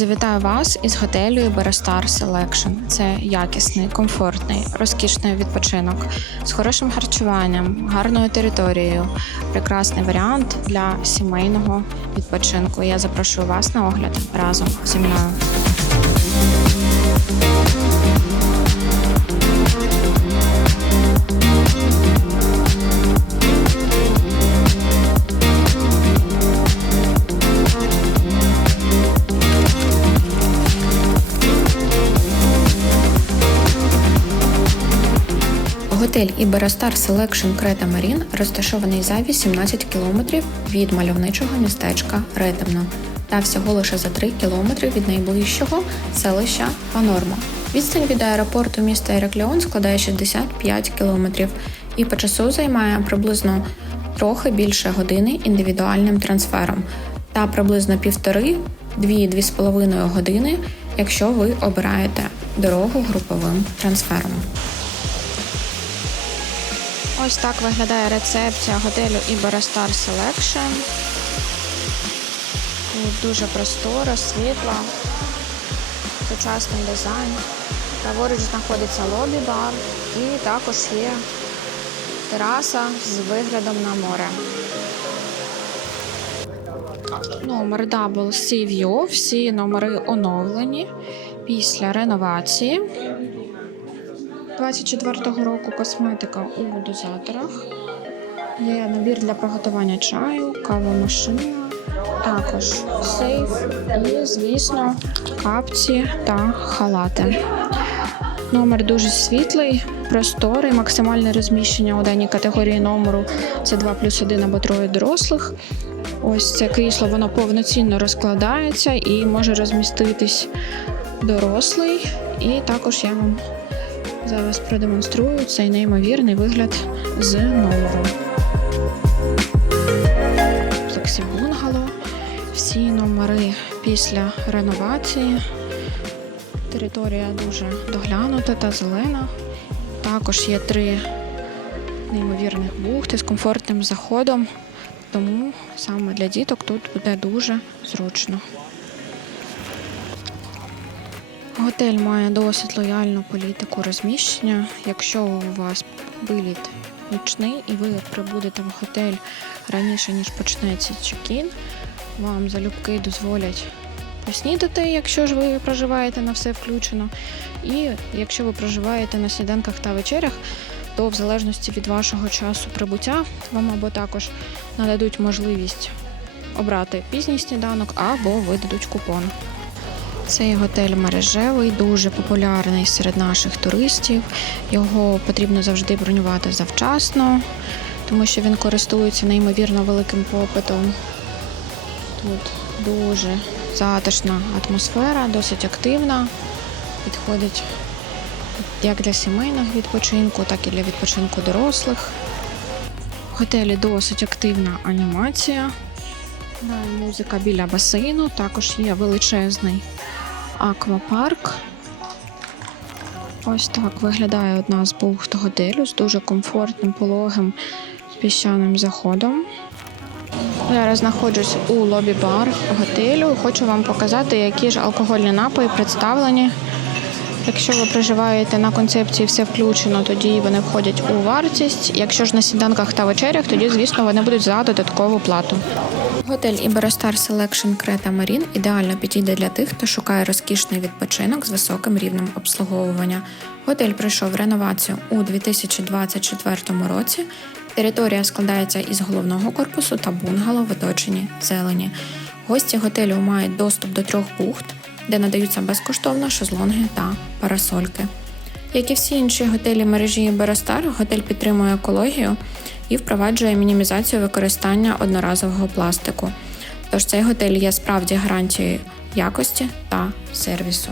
Друзі, вітаю вас із готелю Iberostar Selection. Це якісний, комфортний, розкішний відпочинок з хорошим харчуванням, гарною територією. Прекрасний варіант для сімейного відпочинку. Я запрошую вас на огляд разом зі мною. Готель Iberostar Selection Крета Марін розташований за 18 кілометрів від мальовничого містечка Ретемно та всього лише за 3 кілометри від найближчого селища Панормо. Відстань від аеропорту міста Ерекліон складає 65 кілометрів і по часу займає приблизно трохи більше години індивідуальним трансфером та приблизно півтори 2-2,5 з половиною години, якщо ви обираєте дорогу груповим трансфером. Ось так виглядає рецепція готелю Iberostar Selection. Тут дуже просторо, світло, сучасний дизайн. Праворуч знаходиться лобі-бар і також є тераса з виглядом на море. Номер Double Sea View. Всі номери оновлені після реновації. 24-го року косметика у дозаторах. Є набір для приготування чаю, кавомашина, також сейф і, звісно, капці та халати. Номер дуже світлий, просторий, максимальне розміщення у даній категорії номеру це 2 плюс 1 або троє дорослих. Ось це крісло, воно повноцінно розкладається і може розміститись дорослий. І також я вам Зараз продемонструю цей неймовірний вигляд з номером. Плексі бунгало. Всі номери після реновації. Територія дуже доглянута та зелена. Також є три неймовірних бухти з комфортним заходом, тому саме для діток тут буде дуже зручно. Готель має досить лояльну політику розміщення. Якщо у вас виліт нічний і ви прибудете в готель раніше, ніж почнеться чекін, вам залюбки дозволять поснідати, якщо ж ви проживаєте на все включено. І якщо ви проживаєте на сніданках та вечерях, то в залежності від вашого часу прибуття вам або також нададуть можливість обрати пізній сніданок, або видадуть купон. Цей готель мережевий, дуже популярний серед наших туристів. Його потрібно завжди бронювати завчасно, тому що він користується неймовірно великим попитом. Тут дуже затишна атмосфера, досить активна. Підходить як для сімейного відпочинку, так і для відпочинку дорослих. В готелі досить активна анімація. Музика біля басейну, також є величезний аквапарк. Ось так виглядає одна з бухт готелю з дуже комфортним пологим піщаним заходом. Зараз знаходжусь у лобі-бар готелю. Хочу вам показати, які ж алкогольні напої представлені. Якщо ви проживаєте на концепції все включено, тоді вони входять у вартість. Якщо ж на сніданках та вечерях, тоді, звісно, вони будуть за додаткову плату. Готель Iberostar Selection Крета Марін ідеально підійде для тих, хто шукає розкішний відпочинок з високим рівнем обслуговування. Готель пройшов реновацію у 2024 році. Територія складається із головного корпусу та бунгало в оточенні зелені. Гості готелю мають доступ до трьох бухт, де надаються безкоштовно шезлонги та парасольки. Як і всі інші готелі мережі Берестар, готель підтримує екологію і впроваджує мінімізацію використання одноразового пластику. Тож цей готель є справді гарантією якості та сервісу.